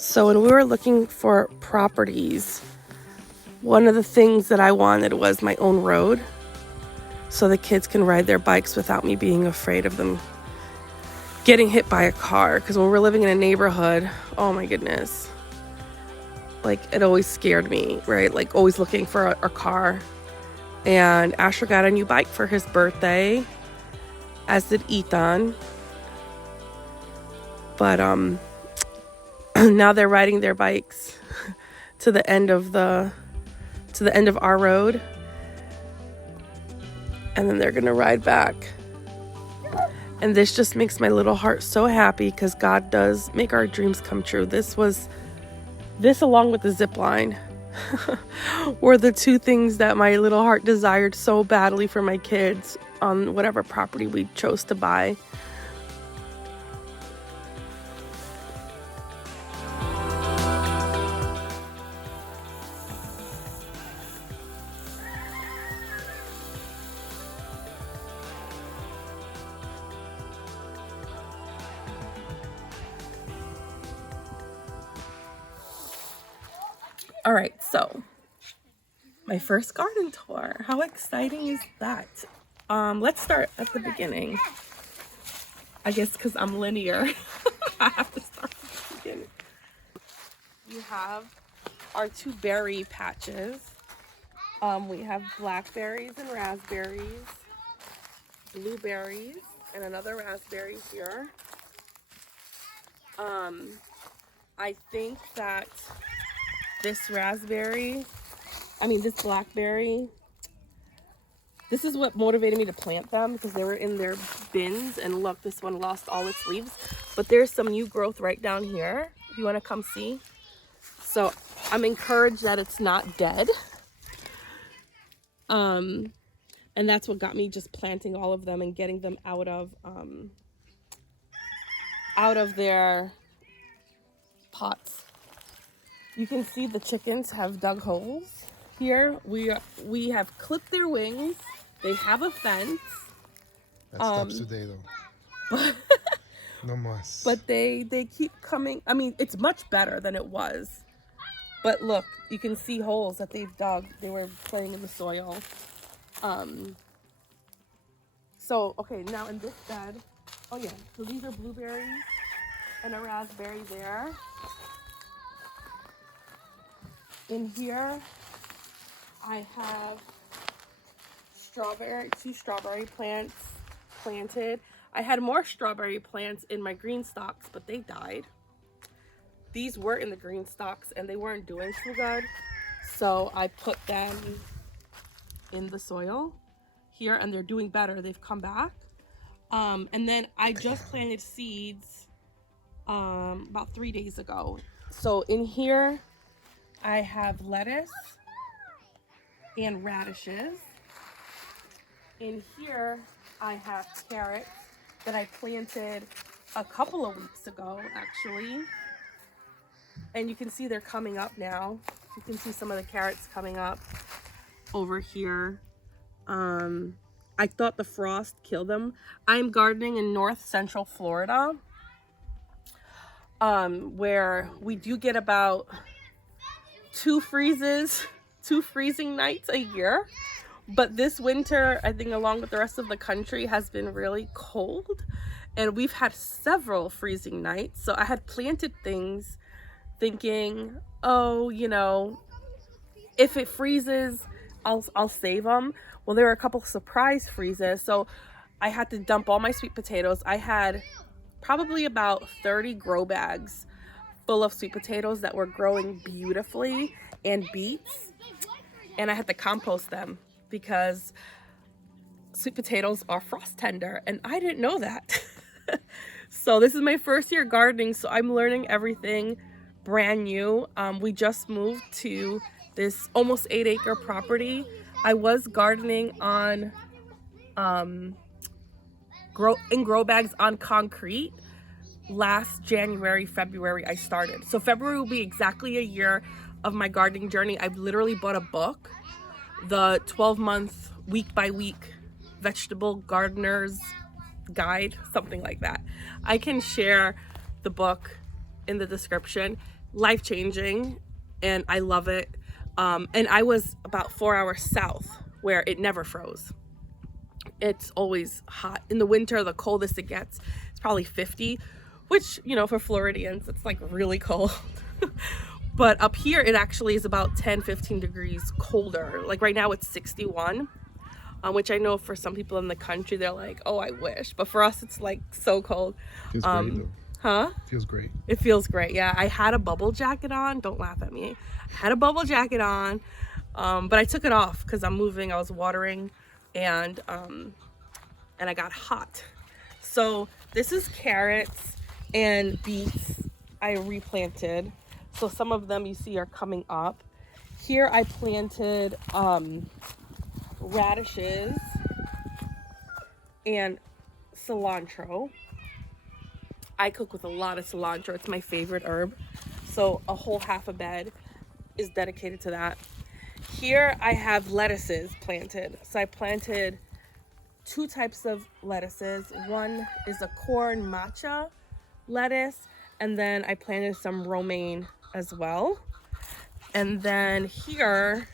So when we were looking for properties, one of the things that I wanted was my own road so the kids can ride their bikes without me being afraid of them getting hit by a car. Because when we're living in a neighborhood, oh my goodness, like it always scared me, right? Like always looking for a car. And Asher got a new bike for his birthday, as did Ethan. But now they're riding their bikes to the end of our road, and then they're gonna ride back. And this just makes my little heart so happy, because God does make our dreams come true. This along with the zip line were the two things that my little heart desired so badly for my kids on whatever property we chose to buy. All right, so my first garden tour. How exciting is that? Let's start at the beginning. I guess because I'm linear, I have to start at the beginning. We have our two berry patches. We have blackberries and raspberries, blueberries, and another raspberry here. I think that this blackberry, this is what motivated me to plant them, because they were in their bins, and look, this one lost all its leaves, but there's some new growth right down here if you want to come see. So I'm encouraged that it's not dead. And that's what got me just planting all of them and getting them out of their pots. You can see the chickens have dug holes here. We have clipped their wings. They have a fence. That stops today though. No más. But they keep coming. I mean, it's much better than it was. But look, you can see holes that they've dug. They were playing in the soil. So, okay, now in this bed, oh yeah, so these are blueberries and a raspberry there. In here, I have two strawberry plants planted. I had more strawberry plants in my green stalks, but they died. These were in the green stalks and they weren't doing too good. So I put them in the soil here and they're doing better. They've come back. And then I just planted seeds about 3 days ago. So in here, I have lettuce and radishes. In here, I have carrots that I planted a couple of weeks ago, actually. And you can see they're coming up now. You can see some of the carrots coming up over here. I thought the frost killed them. I'm gardening in north central Florida, where we do get about two freezing nights a year. But this winter, I think along with the rest of the country, has been really cold. And we've had several freezing nights. So I had planted things thinking, oh, you know, if it freezes, I'll save them. Well, there were a couple surprise freezes. So I had to dump all my sweet potatoes. I had probably about 30 grow bags full of sweet potatoes that were growing beautifully, and beets. And I had to compost them because sweet potatoes are frost tender, and I didn't know that. So this is my first year gardening, so I'm learning everything brand new. We just moved to this almost 8-acre property. I was gardening on grow bags on concrete. Last January, February, I started. So February will be exactly a year of my gardening journey. I've literally bought a book, the 12-month week by week vegetable gardener's guide, something like that. I can share the book in the description. life-changing, and I love it. And I was about 4 hours south where it never froze. It's always hot. In the winter, the coldest it gets, it's probably 50, which, you know, for Floridians, it's like really cold. But up here, it actually is about 10-15 degrees colder. Like right now, it's 61, which I know for some people in the country, they're like, oh, I wish. But for us, it's like so cold. Feels great though. Huh? Feels great. It feels great. Yeah, I had a bubble jacket on. Don't laugh at me. I had a bubble jacket on, but I took it off because I'm moving. I was watering, and I got hot. So this is carrots and beets I replanted. So some of them you see are coming up. Here I planted radishes and cilantro. I cook with a lot of cilantro. It's my favorite herb. So a whole half a bed is dedicated to that. Here I have lettuces planted. So I planted 2 types of lettuces. One is a corn matcha lettuce, and then I planted some romaine as well. And then here,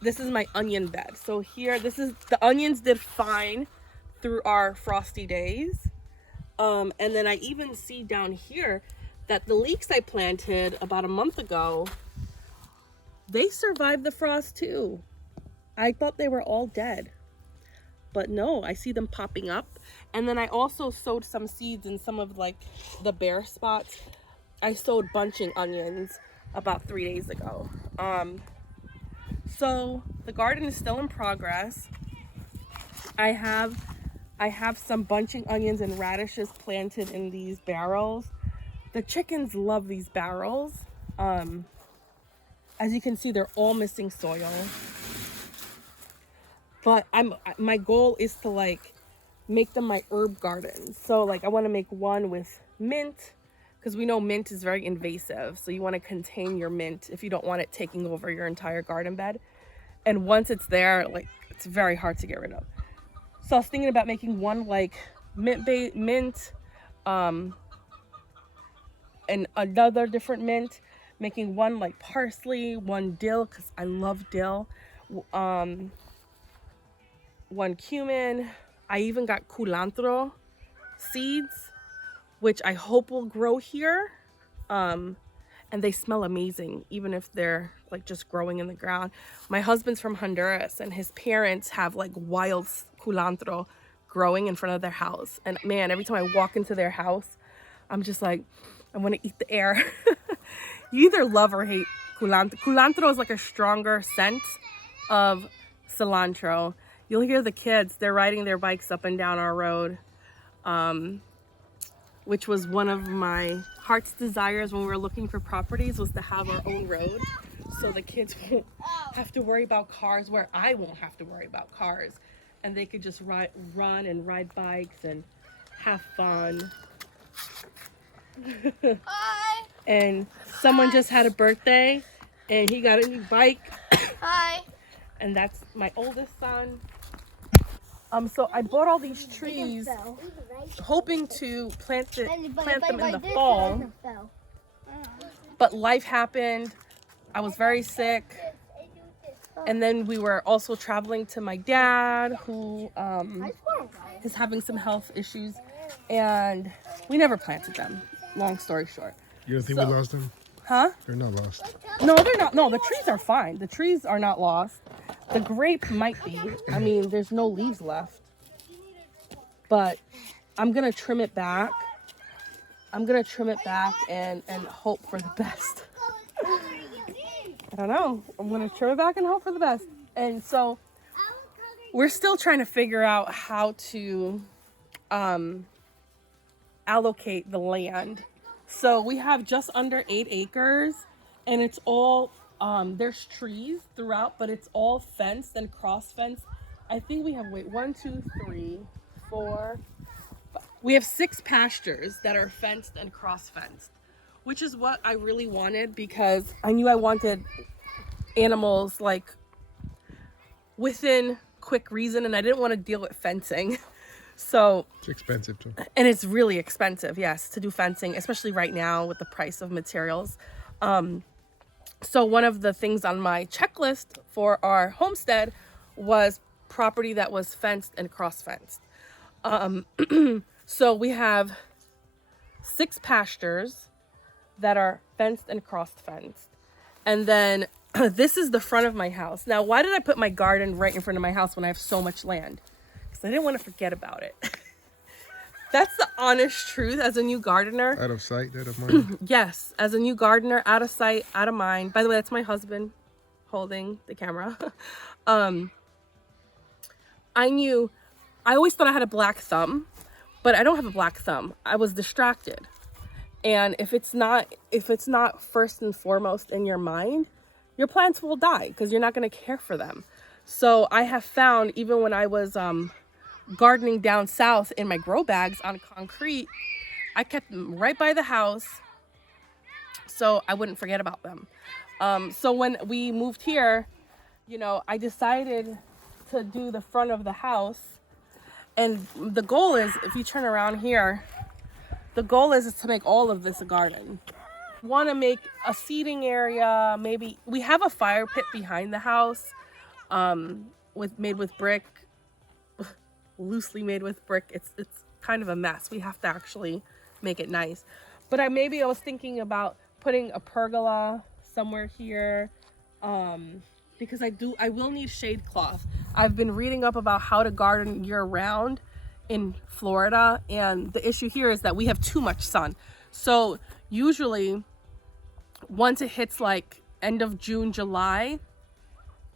this is my onion bed. So here, the onions did fine through our frosty days. And then I even see down here that the leeks I planted about a month ago, they survived the frost too. I thought they were all dead, but no, I see them popping up. And then I also sowed some seeds in some of like the bare spots. I sowed bunching onions about 3 days ago. So the garden is still in progress. I have some bunching onions and radishes planted in these barrels. The chickens love these barrels. As you can see, they're all missing soil. But my goal is to like make them my herb gardens. So like I want to make one with mint, because we know mint is very invasive. So you want to contain your mint if you don't want it taking over your entire garden bed. And once it's there, like it's very hard to get rid of. So I was thinking about making one like mint, and another different mint, making one like parsley, one dill, because I love dill, one cumin. I even got culantro seeds, which I hope will grow here. And they smell amazing, even if they're like just growing in the ground. My husband's from Honduras, and his parents have like wild culantro growing in front of their house. And man, every time I walk into their house, I'm just like, I want to eat the air. You either love or hate culantro. Culantro is like a stronger scent of cilantro. You'll hear the kids, they're riding their bikes up and down our road, which was one of my heart's desires when we were looking for properties, was to have our own road. So the kids won't have to worry about cars, where I won't have to worry about cars. And they could just run and ride bikes and have fun. Hi. And someone just had a birthday and he got a new bike. Hi. And that's my oldest son. So I bought all these trees hoping to plant them in the fall. But life happened. I was very sick. And then we were also traveling to my dad, who is having some health issues. And we never planted them, long story short. You don't think we lost them? Huh? They're not lost. No, they're not. No, the trees are fine. The trees are not lost. The grape might be. I mean, there's no leaves left. But I'm going to trim it back. I'm going to trim it back and hope for the best. I don't know. I'm going to trim it back and hope for the best. And so we're still trying to figure out how to allocate the land. So we have just under 8 acres, and it's all, there's trees throughout, but it's all fenced and cross-fenced. I think we have, 1, 2, 3, 4, 5. We have 6 pastures that are fenced and cross-fenced, which is what I really wanted, because I knew I wanted animals like within quick reason, and I didn't want to deal with fencing. So it's expensive too. And it's really expensive, yes, to do fencing, especially right now with the price of materials. So one of the things on my checklist for our homestead was property that was fenced and cross-fenced. So we have 6 pastures that are fenced and cross-fenced. And then this is the front of my house. Now, why did I put my garden right in front of my house when I have so much land? Because I didn't want to forget about it. That's the honest truth as a new gardener. Out of sight, out of mind. Yes, as a new gardener, out of sight, out of mind. By the way, that's my husband holding the camera. I always thought I had a black thumb, but I don't have a black thumb. I was distracted. And if it's not first and foremost in your mind, your plants will die because you're not going to care for them. So I have found, even when I was gardening down south in my grow bags on concrete, I kept them right by the house so I wouldn't forget about them. So when we moved here, I decided to do the front of the house. And the goal is, if you turn around here, the goal is to make all of this a garden. Want to make a seating area. Maybe we have a fire pit behind the house, made with brick, loosely made with brick. It's kind of a mess. We have to actually make it nice. But I was thinking about putting a pergola somewhere here, because I will need shade cloth. I've been reading up about how to garden year round in Florida, and the issue here is that we have too much sun. So usually once it hits like end of June, July,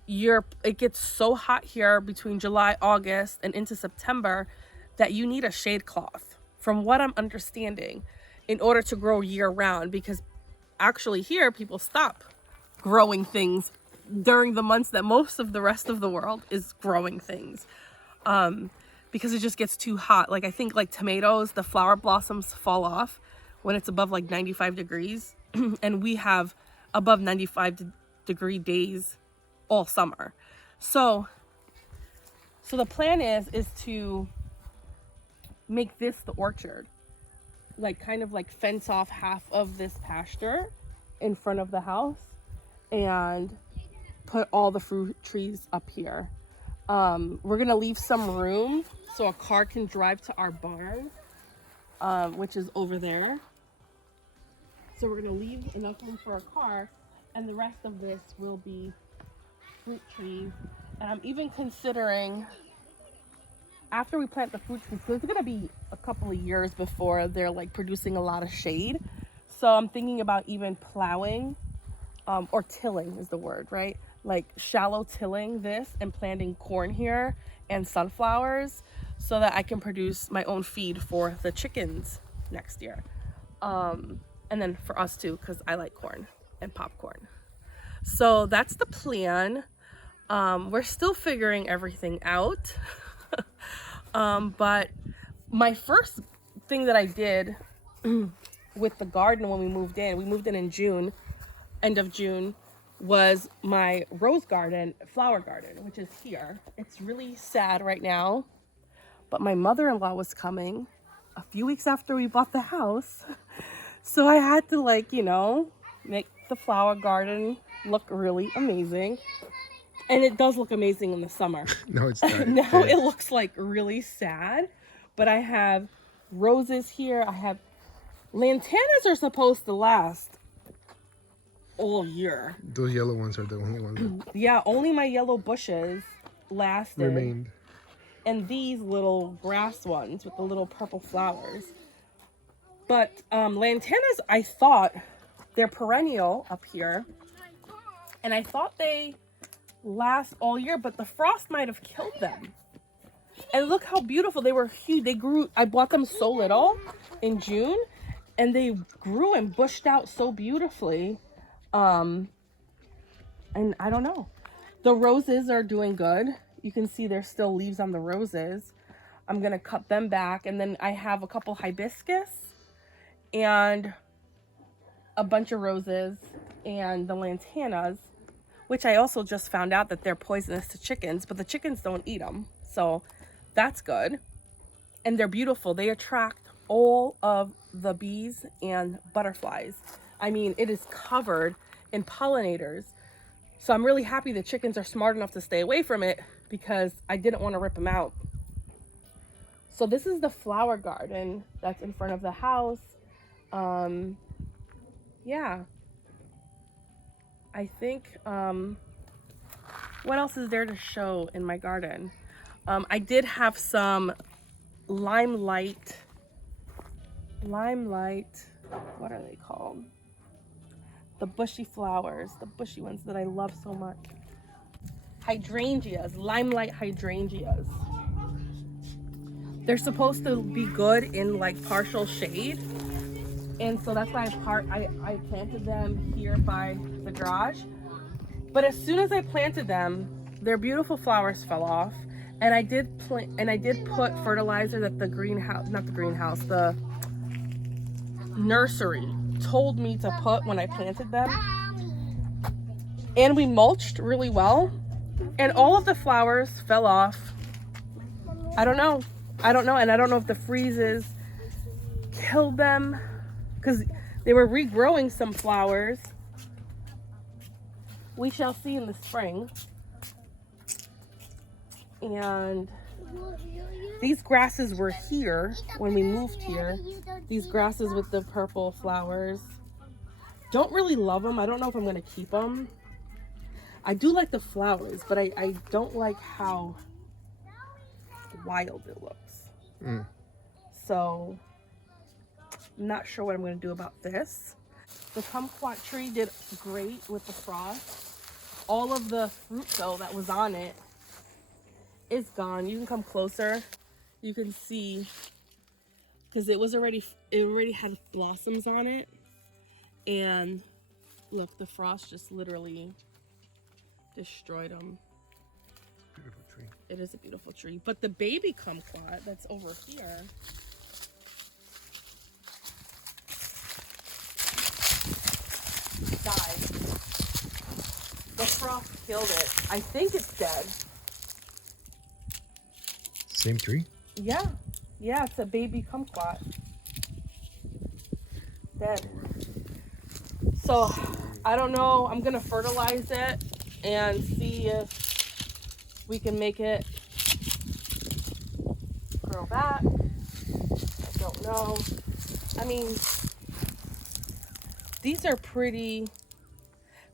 it gets so hot here between July, August, and into September that you need a shade cloth, from what I'm understanding, in order to grow year round, because actually here people stop growing things during the months that most of the rest of the world is growing things. Because it just gets too hot. Like I think like tomatoes, the flower blossoms fall off when it's above like 95 degrees. And we have above 95-degree days all summer. So the plan is to make this the orchard. Like kind of like fence off half of this pasture in front of the house and put all the fruit trees up here. We're gonna leave some room so a car can drive to our barn, which is over there. So we're gonna leave enough room for a car, and the rest of this will be fruit trees. And I'm even considering, after we plant the fruit trees, because it's gonna be a couple of years before they're like producing a lot of shade. So I'm thinking about even plowing, or tilling is the word, right? Like shallow tilling this and planting corn here and sunflowers so that I can produce my own feed for the chickens next year. And then for us too, because I like corn and popcorn. So that's the plan. We're still figuring everything out. But my first thing that I did with the garden when we moved in June, end of June, was my rose garden, flower garden, which is here. It's really sad right now, but my mother-in-law was coming a few weeks after we bought the house. So I had to make the flower garden look really amazing. And it does look amazing in the summer. No, it's not. Now it looks like really sad, but I have roses here. I have lantanas are supposed to last all year. Those yellow ones are the only ones that Yeah, only my yellow bushes lasted. remained. And these little grass ones with the little purple flowers. But lantanas, I thought they're perennial up here. And I thought they last all year, but the frost might have killed them. And look how beautiful they were. Huge. They grew. I bought them so little in June, and they grew and bushed out so beautifully. And I don't know. The roses are doing good. You can see there's still leaves on the roses. I'm gonna cut them back, and then I have a couple hibiscus and a bunch of roses and the lantanas, which I also just found out that they're poisonous to chickens, but the chickens don't eat them, so that's good. And they're beautiful. They attract all of the bees and butterflies. I mean, it is covered in pollinators. So I'm really happy the chickens are smart enough to stay away from it because I didn't want to rip them out. So this is the flower garden that's in front of the house. Yeah. I think, what else is there to show in my garden? I did have some limelight, what are they called? The bushy flowers, the bushy ones that I love so much. Hydrangeas, limelight hydrangeas. They're supposed to be good in like partial shade. And so that's why I planted them here by the garage. But as soon as I planted them, their beautiful flowers fell off. And I did put fertilizer that the nursery told me to put when I planted them. And we mulched really well. And all of the flowers fell off. I don't know. And I don't know if the freezes killed them because they were regrowing some flowers. We shall see in the spring. And these grasses were here when we moved here. These grasses with the purple flowers. Don't really love them. I don't know if I'm going to keep them. I do like the flowers, but I don't like how wild it looks. So I'm not sure what I'm going to do about this. The kumquat tree did great with the frost. All of the fruit though that was on it is gone. You can come closer. You can see because it already had blossoms on it. And look, the frost just literally destroyed them. Beautiful tree. It is a beautiful tree. But the baby kumquat that's over here, died. The frost killed it. I think it's dead. Same tree? Yeah. Yeah, it's a baby kumquat. Dead. So, I don't know. I'm going to fertilize it and see if we can make it grow back. I don't know. I mean, these are pretty,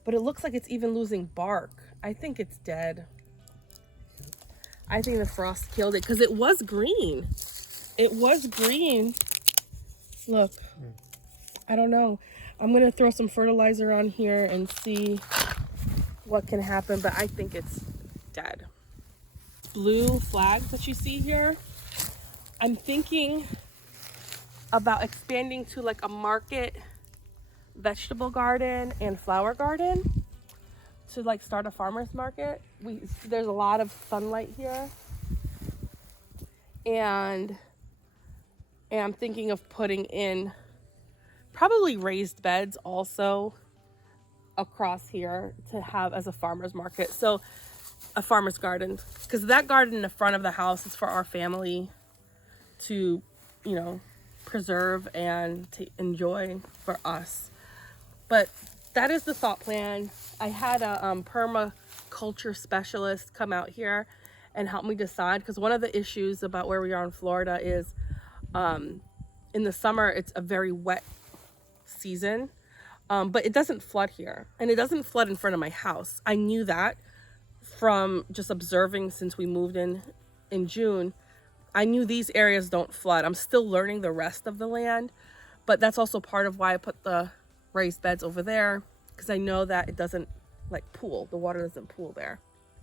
but it looks like it's even losing bark. I think it's dead. I think the frost killed it because it was green. It was green. Look, I don't know. I'm going to throw some fertilizer on here and see what can happen, but I think it's dead. Blue flags that you see here, I'm thinking about expanding to like a market vegetable garden and flower garden to like start a farmer's market. There's a lot of sunlight here, and I'm thinking of putting in probably raised beds also across here to have as a farmer's market. So a farmer's garden, because that garden in the front of the house is for our family to, you know, preserve and to enjoy for us. But that is the thought plan. I had a permaculture specialist come out here and help me decide, because one of the issues about where we are in Florida is in the summer it's a very wet season, but it doesn't flood here, and it doesn't flood in front of my house. I knew that from just observing since we moved in June. I knew these areas don't flood. I'm still learning the rest of the land, but that's also part of why I put the raised beds over there, because I know that it doesn't like pool. The water doesn't pool there.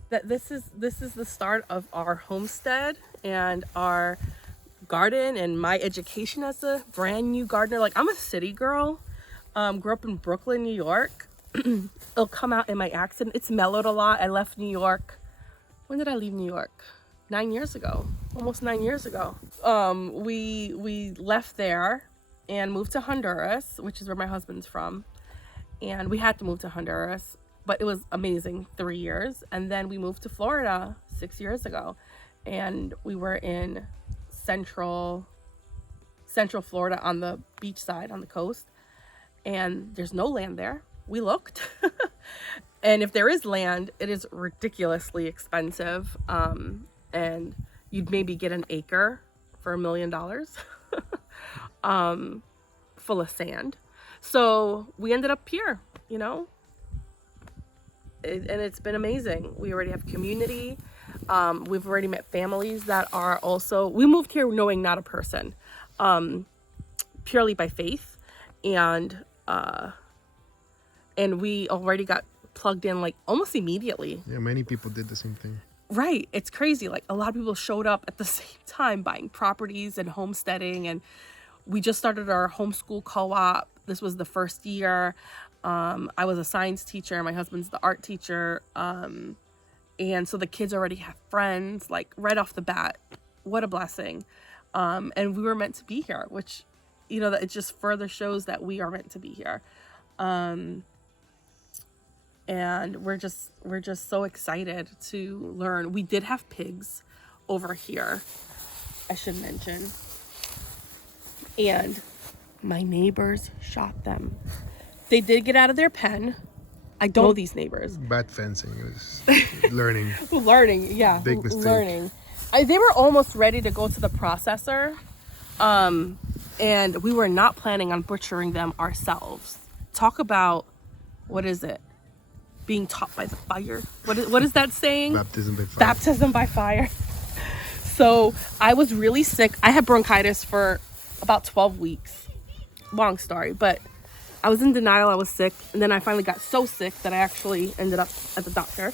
That this is the start of our homestead and our garden and my education as a brand new gardener. Like, I'm a city girl, grew up in Brooklyn, New York. It'll come out in my accent. It's mellowed a lot. I left New York. When did I leave New York? 9 years ago, almost 9 years ago. We left there and moved to Honduras, which is where my husband's from. And we had to move to Honduras, but it was amazing, 3 years. And then we moved to Florida 6 years ago, and we were in Central Florida on the beach side, on the coast. and there's no land there. We looked. And if there is land, it is ridiculously expensive. And you'd maybe get an acre for $1 million full of sand. So we ended up here, you know, and it's been amazing. We already have community. We've already met families that are also, we moved here knowing not a person, purely by faith. And we already got plugged in like almost immediately. Yeah, many people did the same thing. Right. It's crazy. Like a lot of people showed up at the same time buying properties and homesteading. And we just started our homeschool co-op. This was the first year. I was a science teacher. My husband's the art teacher. And so the kids already have friends, like right off the bat. What a blessing. And we were meant to be here, which, you know, that it just further shows that we are meant to be here. And we're just so excited to learn. We did have pigs over here, I should mention. And my neighbors shot them. They did get out of their pen. I don't know these neighbors. Bad fencing. It was learning. Learning, yeah. Big mistake. Learning. They were almost ready to go to the processor. And we were not planning on butchering them ourselves. Talk about, what is it? Being taught by the fire. What is that saying? Baptism by fire. Baptism by fire. So I was really sick. I had bronchitis for about 12 weeks. Long story, but I was in denial. I was sick. And then I finally got so sick that I actually ended up at the doctor.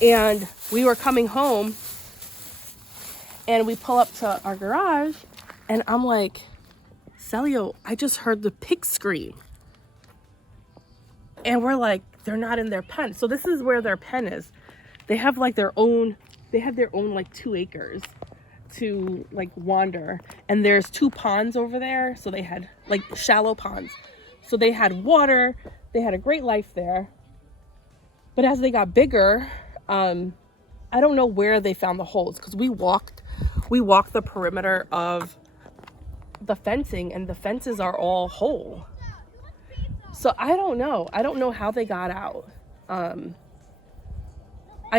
And we were coming home and we pull up to our garage and I'm like, Celio, I just heard the pig scream. And we're like, they're not in their pen. So this is where their pen is. They have like their own like 2 acres to like wander. And there's 2 ponds over there. So they had like shallow ponds. So they had water. They had a great life there. But as they got bigger, I don't know where they found the holes, because we walked the perimeter of the fencing and the fences are all whole. So I don't know how they got out. I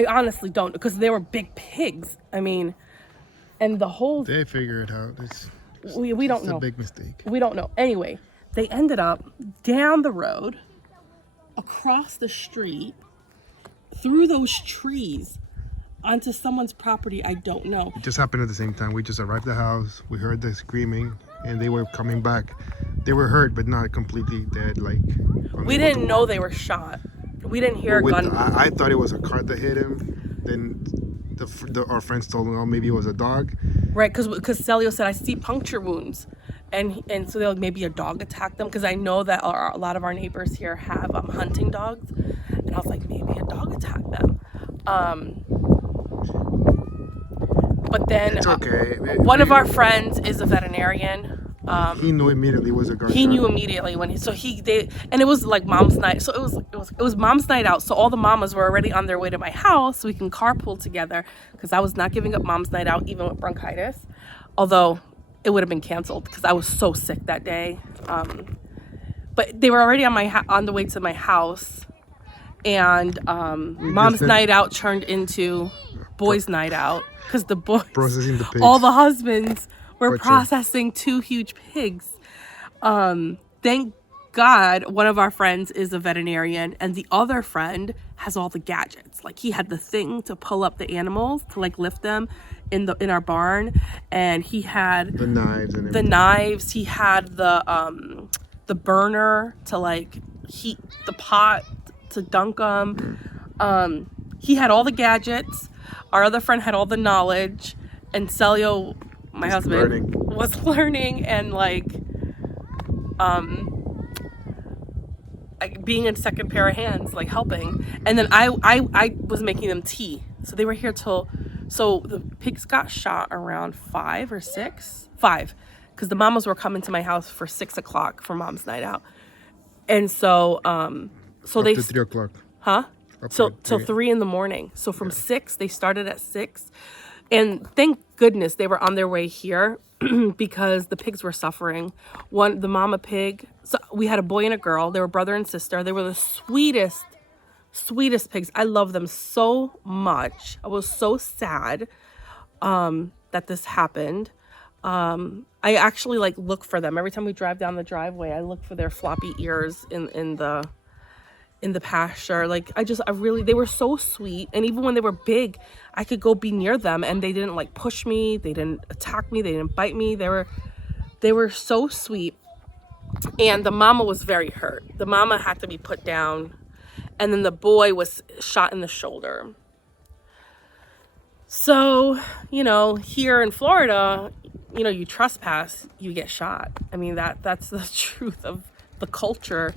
honestly don't, because they were big pigs. I mean, and the whole... They figure it out. We don't know. It's a big mistake. We don't know. Anyway, they ended up down the road, across the street, through those trees, onto someone's property. I don't know. It just happened at the same time. We just arrived at the house. We heard the screaming, and they were coming back. They were hurt, but not completely dead. Like we didn't know they were shot. We didn't hear a gun. I thought it was a car that hit him. Then our friends told me, oh, maybe it was a dog. Right, because Celio said, I see puncture wounds. And so they're like, maybe a dog attacked them, because I know that a lot of our neighbors here have hunting dogs. And I was like, maybe a dog attacked them. But then it's okay. One of our friends is a veterinarian. He knew immediately it was a gunshot. He knew immediately and it was like mom's night. So it was mom's night out. So all the mamas were already on their way to my house so we can carpool together, because I was not giving up mom's night out even with bronchitis. Although it would have been canceled because I was so sick that day. But they were already on the way to my house, and mom's night out turned into boys' night out, because the boys, processing the pigs. all the husbands were processing 2 huge pigs. Thank God one of our friends is a veterinarian, and the other friend has all the gadgets. Like, he had the thing to pull up the animals, to like lift them in our barn, and he had the knives and everything. The knives. He had the burner to like heat the pot to dunk them. He had all the gadgets. Our other friend had all the knowledge, and Celio, my husband, was learning and like being a second pair of hands, like helping. And then I was making them tea. So they were here so the pigs got shot around 5 or 6, because the mamas were coming to my house for 6 o'clock for mom's night out. And so they to 3 o'clock. Huh? Till 3 in the morning. So from 6, they started at 6. And thank goodness they were on their way here. because the pigs were suffering. The mama pig, so we had a boy and a girl. They were brother and sister. They were the sweetest pigs. I love them so much. I was so sad that this happened. I actually like look for them every time we drive down the driveway. I look for their floppy ears in the pasture. Like they were so sweet, and even when they were big, I could go be near them and they didn't like push me, they didn't attack me, they didn't bite me. They were so sweet. And the mama was very hurt. The mama had to be put down, and then the boy was shot in the shoulder. So, here in Florida, you trespass, you get shot. I mean, that's the truth of the culture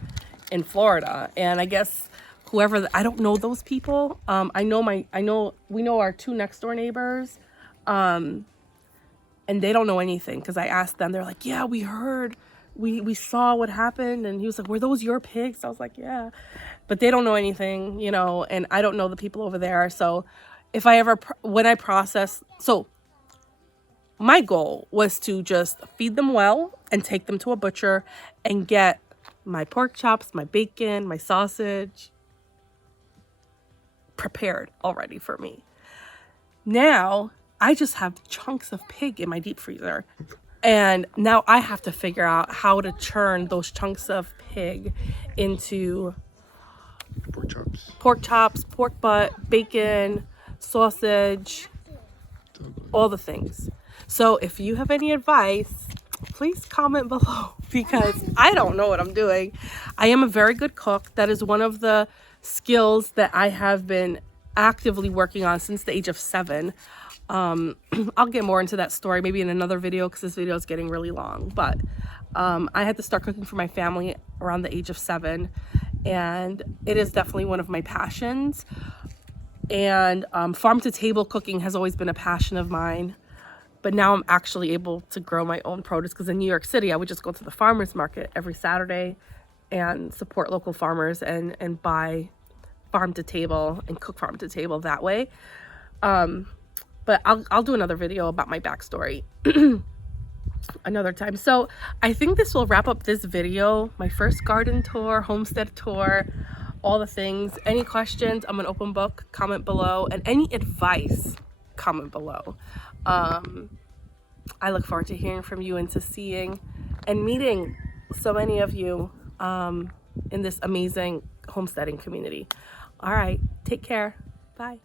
in Florida. And I guess I don't know those people. We know our 2 next door neighbors, and they don't know anything, because I asked them. They're like, yeah, we heard, we saw what happened. And he was like, were those your pigs? I was like, yeah. But they don't know anything, and I don't know the people over there. So so my goal was to just feed them well and take them to a butcher and get my pork chops, my bacon, my sausage prepared already for me. Now I just have chunks of pig in my deep freezer. And now I have to figure out how to churn those chunks of pig into pork chops, pork butt, bacon, sausage, all the things. So if you have any advice, please comment below, because I don't know what I'm doing. I am a very good cook. That is one of the skills that I have been actively working on since the age of 7. I'll get more into that story maybe in another video, because this video is getting really long. But I had to start cooking for my family around the age of 7, and it is definitely one of my passions. And farm to table cooking has always been a passion of mine, but now I'm actually able to grow my own produce, because in New York City I would just go to the farmers market every Saturday and support local farmers and buy farm to table and cook farm to table that way. But I'll do another video about my backstory another time. So I think this will wrap up this video, my first garden tour, homestead tour, all the things. Any questions, I'm an open book. Comment below, and any advice, comment below. I look forward to hearing from you and to seeing and meeting so many of you in this amazing homesteading community. All right, take care. Bye.